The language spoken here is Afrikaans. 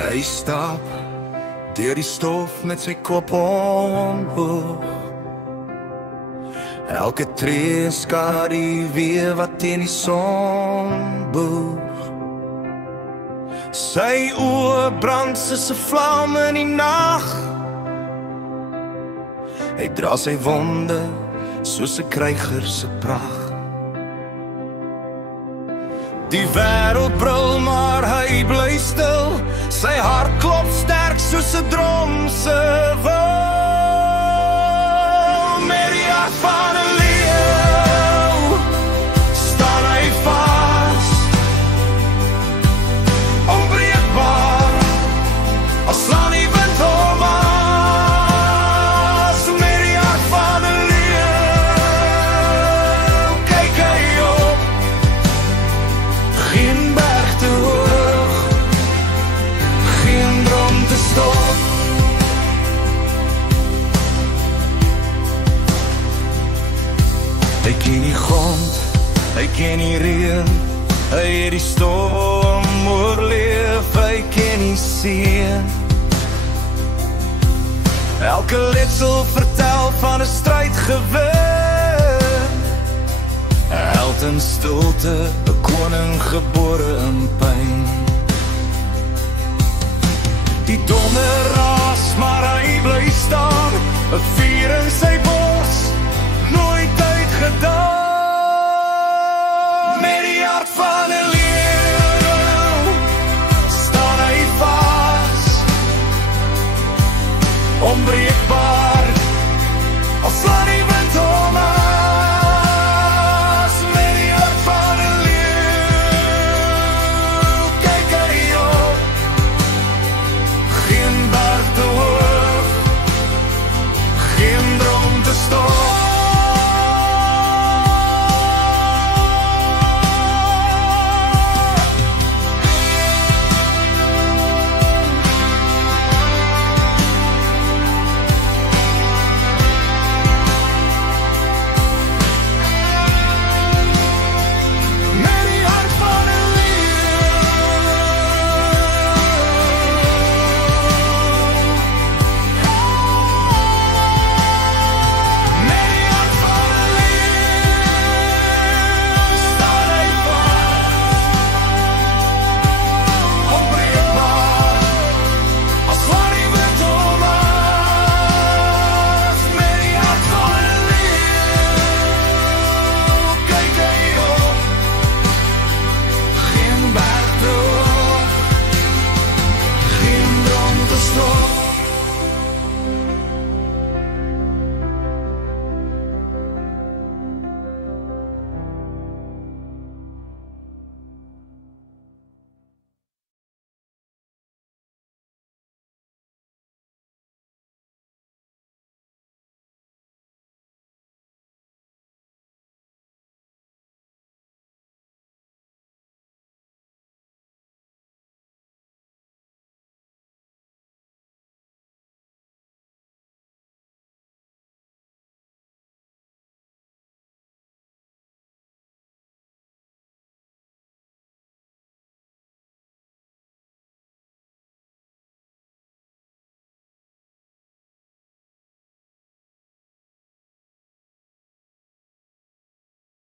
Hy stap deur die stof met sy kop omhoog. Elke tree skadu weer wat teen die son boog. Sy oë brand soos 'n vlam in die nag. Hy dra sy wonde soos 'n kryger se pragt. Die wêreld brul maar hy bly stil. Sy hart klop sterk soos 'n drom se wil. Met die hart van 'n leeu staan hy vas, onbreekbaar, al slaan die wind hom as. Met die hart van 'n leeu kyk hy op, geen berg te hoog, geen droom te stop. Hy ken die grond, hy ken die reën, hy het die storm oorleef, hy ken die see. Elke letsel vertel van 'n stryd gewen, 'n held in stilte, 'n koning gebore in pyn. Die donder raas, maar hy bly staan, 'n vuur in sy bors, nooit uitgedaan. Met die hart van 'n leeu staan hy vas, onbreekbaar.